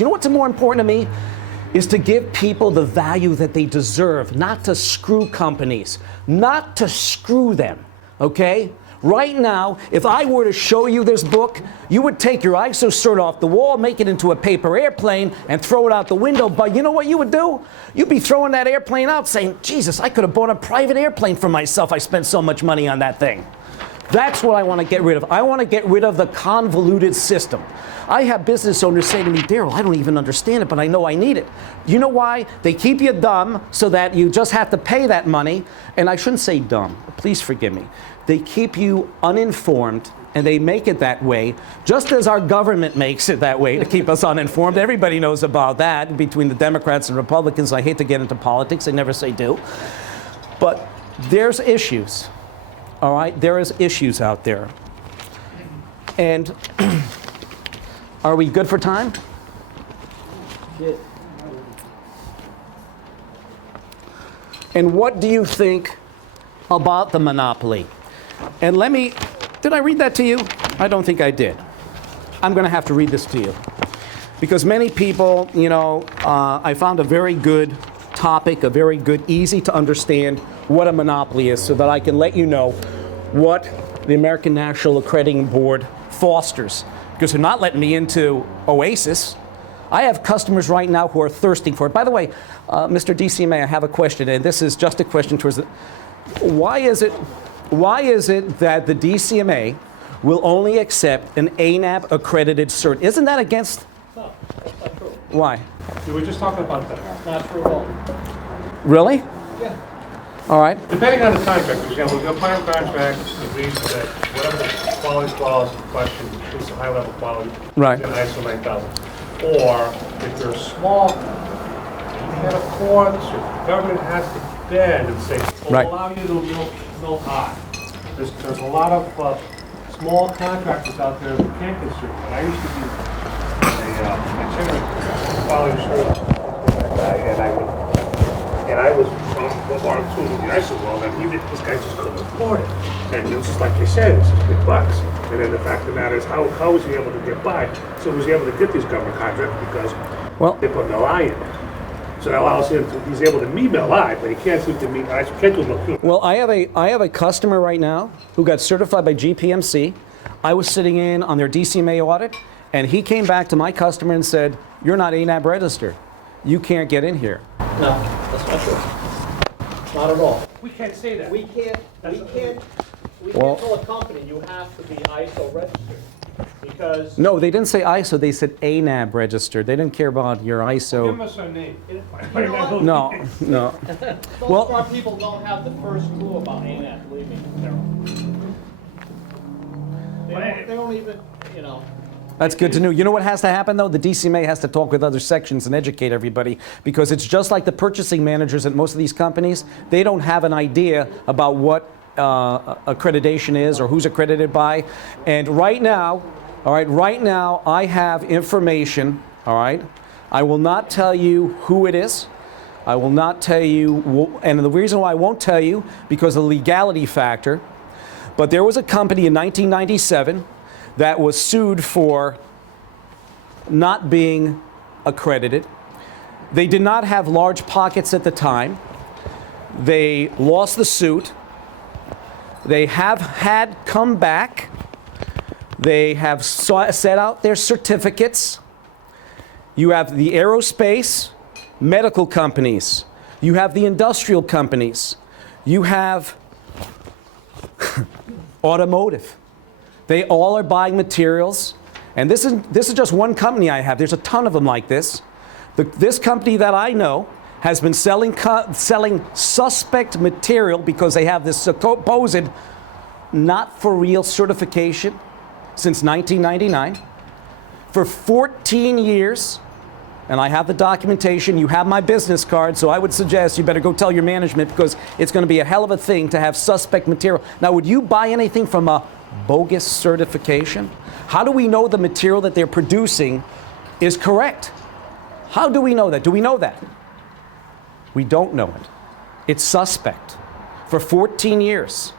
You know what's more important to me? Is to give people the value that they deserve, not to screw companies, not to screw them, okay? Right now, if I were to show you this book, you would take your ISO cert off the wall, make it into a paper airplane, and throw it out the window. But you know what you would do? You'd be throwing that airplane out saying, Jesus, I could have bought a private airplane for myself. I spent so much money on that thing. That's what I want to get rid of. I want to get rid of the convoluted system. I have business owners say to me, Daryl, I don't even understand it, but I know I need it. You know why? They keep you dumb so that you just have to pay that money. And I shouldn't say dumb. Please forgive me. They keep you uninformed, and they make it that way, just as our government makes it that way to keep us uninformed. Everybody knows about that between the Democrats and Republicans. I hate to get into politics. I never say do. But there's issues. All right, there is issues out there. And are we good for time? Yeah. And what do you think about the monopoly? And did I read that to you? I don't think I did. I'm going to have to read this to you. Because many people, I found a very good topic, a very good, easy to understand what a monopoly is so that I can let you know what the American National Accrediting Board fosters. Because they're not letting me into OASIS. I have customers right now who are thirsting for it. By the way, Mr. DCMA, I have a question, and this is just a question towards the, why is it that the DCMA will only accept an ANAB accredited cert? Isn't that against? No, that's not true. Why? We were just talking about that. Not true at all. Really? Yeah. All right. Depending on the contract, for example, the final contract agrees that whatever the quality clause in question is a high-level quality, Right. in ISO 9000. Or if you're small, you can't afford, so the government has to bend and say, we'll Right. allow you to build high. There's a lot of small contractors out there who can't get certain. And I used to be a itinerant quality assurance guy, and I was more included in the ISO world, and this guy just couldn't afford it. And it was just like you said, it's just big bucks. And then the fact of the matter is, how was he able to get by? So was he able to get these government contracts because they put an LI in it. So that allows him to, he's able to meet LI, but he can't seem to meet, can't do no. Well, I have a customer right now who got certified by GPMC. I was sitting in on their DCMA audit, and he came back to my customer and said, you're not ANAB registered. You can't get in here. No, that's not true. Not at all. We can't say that. We can't Well- tell a company you have to be ISO registered because No, they didn't say ISO, they said ANAB registered. They didn't care about your Give ISO. us our name. you know what? No. Most Well- of our people don't have the first clue about ANAB, believe me, Daryl. They don't even, That's good to know. You know what has to happen, though? The DCMA has to talk with other sections and educate everybody, because it's just like the purchasing managers at most of these companies. They don't have an idea about what accreditation is or who's accredited by. And right now, I have information, all right? I will not tell you who it is. I will not tell you, and the reason why I won't tell you, because of the legality factor, but there was a company in 1997 that was sued for not being accredited. They did not have large pockets at the time. They lost the suit. They have had come back. They have set out their certificates. You have the aerospace, medical companies. You have the industrial companies. You have automotive. They all are buying materials. And this is just one company I have. There's a ton of them like this. This company that I know has been selling suspect material because they have this supposed not for real certification since 1999 for 14 years. And I have the documentation. You have my business card, so I would suggest you better go tell your management, because it's going to be a hell of a thing to have suspect material. Now, would you buy anything from a bogus certification? How do we know the material that they're producing is correct? How do we know that? Do we know that? We don't know it. It's suspect for 14 years.